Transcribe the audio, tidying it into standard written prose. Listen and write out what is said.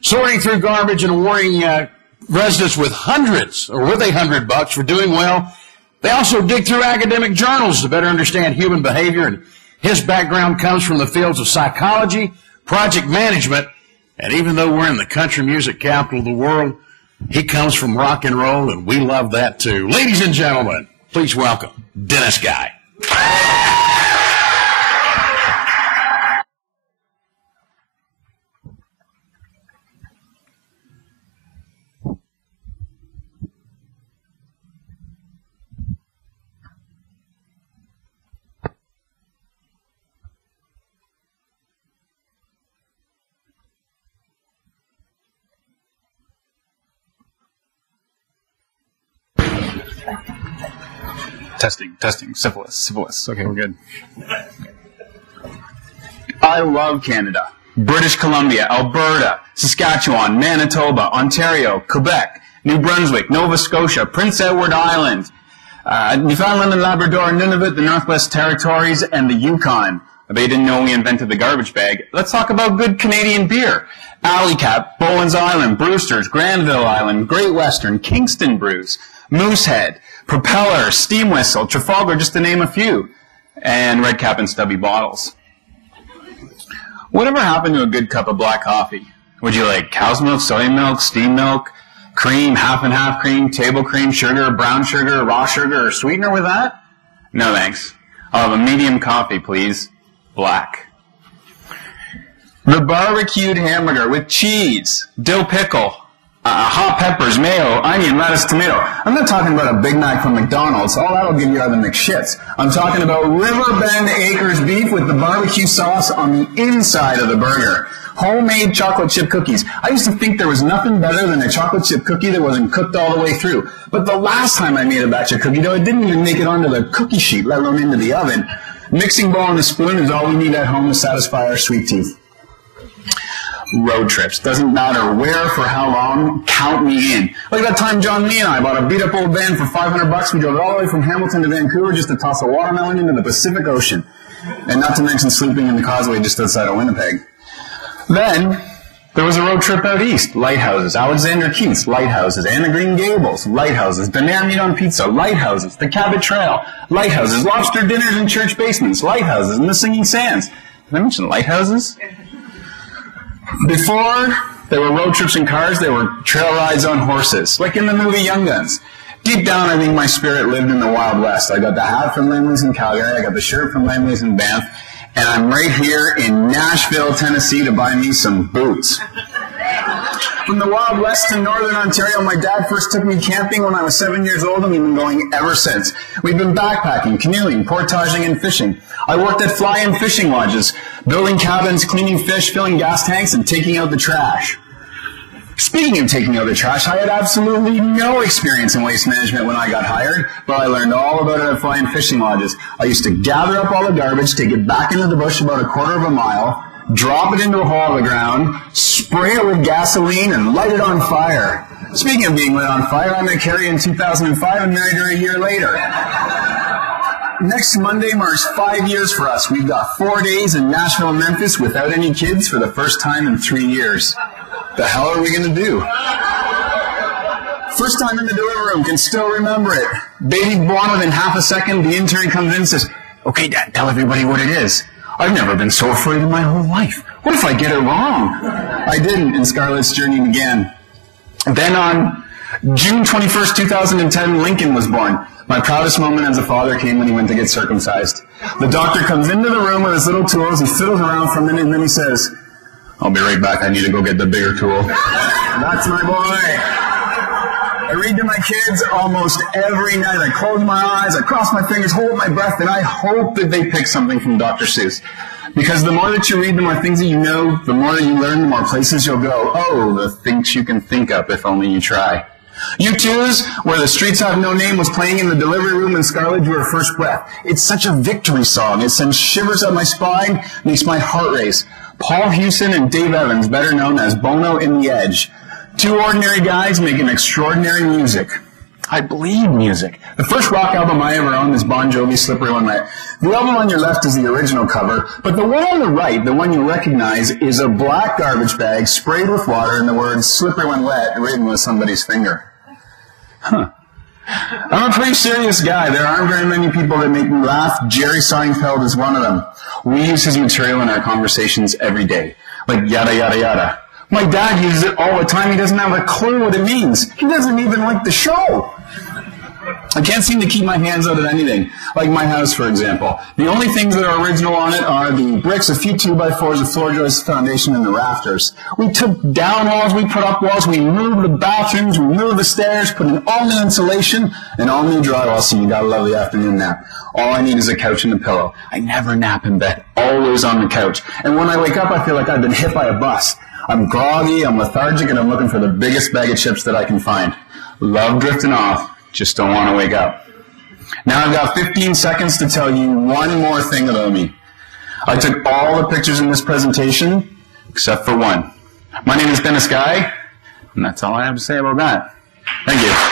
sorting through garbage and awarding residents with $100 for doing well. They also dig through academic journals to better understand human behavior, and his background comes from the fields of psychology, project management, and even though we're in the country music capital of the world, he comes from rock and roll, and we love that too. Ladies and gentlemen, please welcome Dennis Guy. Testing. Syphilis. Okay, we're good. I love Canada. British Columbia, Alberta, Saskatchewan, Manitoba, Ontario, Quebec, New Brunswick, Nova Scotia, Prince Edward Island, Newfoundland and Labrador, Nunavut, the Northwest Territories, and the Yukon. I bet you didn't know we invented the garbage bag. Let's talk about good Canadian beer. Alley Cap, Bowen's Island, Brewster's, Granville Island, Great Western, Kingston Brews, Moosehead, Propeller, Steam Whistle, Trafalgar, just to name a few, and Red Cap and Stubby bottles. Whatever happened to a good cup of black coffee? Would you like cow's milk, soy milk, steam milk, cream, half and half cream, table cream, sugar, brown sugar, raw sugar, or sweetener with that? No thanks. I'll have a medium coffee, please. Black. The barbecued hamburger with cheese, dill pickle, hot peppers, mayo, onion, lettuce, tomato. I'm not talking about a Big Mac from McDonald's. All that'll give you are the McShits. I'm talking about Riverbend Acres beef with the barbecue sauce on the inside of the burger. Homemade chocolate chip cookies. I used to think there was nothing better than a chocolate chip cookie that wasn't cooked all the way through. But the last time I made a batch of cookie dough, it didn't even make it onto the cookie sheet, let alone into the oven. Mixing bowl and a spoon is all we need at home to satisfy our sweet tooth. Road trips. Doesn't matter where, for how long, count me in. Like that time John Lee and I bought a beat-up old van for $500. We drove it all the way from Hamilton to Vancouver just to toss a watermelon into the Pacific Ocean. And not to mention sleeping in the causeway just outside of Winnipeg. Then, there was a road trip out east. Lighthouses, Alexander Keith's, lighthouses, Anna Green Gables, lighthouses, banana meat on pizza, lighthouses, the Cabot Trail, lighthouses, lobster dinners in church basements, lighthouses, and the Singing Sands. Did I mention lighthouses? Before there were road trips in cars, there were trail rides on horses, like in the movie Young Guns. Deep down, I think my spirit lived in the Wild West. I got the hat from Lamley's in Calgary, I got the shirt from Lamley's in Banff, and I'm right here in Nashville, Tennessee to buy me some boots. From the Wild West to Northern Ontario, my dad first took me camping when I was 7 years old, and we've been going ever since. We've been backpacking, canoeing, portaging, and fishing. I worked at fly-in fishing lodges, building cabins, cleaning fish, filling gas tanks, and taking out the trash. Speaking of taking out the trash, I had absolutely no experience in waste management when I got hired, but I learned all about it at fly-in fishing lodges. I used to gather up all the garbage, take it back into the bush about a quarter of a mile, drop it into a hole in the ground, spray it with gasoline, and light it on fire. Speaking of being lit on fire, I met Carrie in 2005 and married her a year later. Next Monday marks 5 years for us. We've got 4 days in Nashville and Memphis without any kids for the first time in 3 years. The hell are we going to do? First time in the delivery room, can still remember it. Baby born within half a second, the intern comes in and says, "Okay, Dad, tell everybody what it is." I've never been so afraid in my whole life. What if I get it wrong? I didn't, and Scarlett's journey began. Then on June 21st, 2010, Lincoln was born. My proudest moment as a father came when he went to get circumcised. The doctor comes into the room with his little tools, he fiddles around for a minute, and then he says, "I'll be right back, I need to go get the bigger tool." That's my boy. I read to my kids almost every night. I close my eyes, I cross my fingers, hold my breath, and I hope that they pick something from Dr. Seuss. Because the more that you read, the more things that you know, the more that you learn, the more places you'll go. Oh, the things you can think up if only you try. U2's Where the Streets Have No Name was playing in the delivery room and Scarlett drew her first breath. It's such a victory song. It sends shivers up my spine, makes my heart race. Paul Hewson and Dave Evans, better known as Bono and The Edge. Two ordinary guys making extraordinary music. I bleed music. The first rock album I ever owned is Bon Jovi's Slippery When Wet. The album on your left is the original cover, but the one on the right, the one you recognize, is a black garbage bag sprayed with water and the words Slippery When Wet written with somebody's finger. Huh. I'm a pretty serious guy. There aren't very many people that make me laugh. Jerry Seinfeld is one of them. We use his material in our conversations every day. Like yada yada yada. My dad uses it all the time. He doesn't have a clue what it means. He doesn't even like the show. I can't seem to keep my hands out of anything. Like my house, for example. The only things that are original on it are the bricks, a few 2x4s, a floor joist foundation, and the rafters. We took down walls, we put up walls, we moved the bathrooms, we moved the stairs, put in all new insulation, and all new drywall, so you got a lovely afternoon nap. All I need is a couch and a pillow. I never nap in bed, always on the couch. And when I wake up, I feel like I've been hit by a bus. I'm groggy, I'm lethargic, and I'm looking for the biggest bag of chips that I can find. Love drifting off, just don't want to wake up. Now I've got 15 seconds to tell you one more thing about me. I took all the pictures in this presentation, except for one. My name is Dennis Guy, and that's all I have to say about that. Thank you.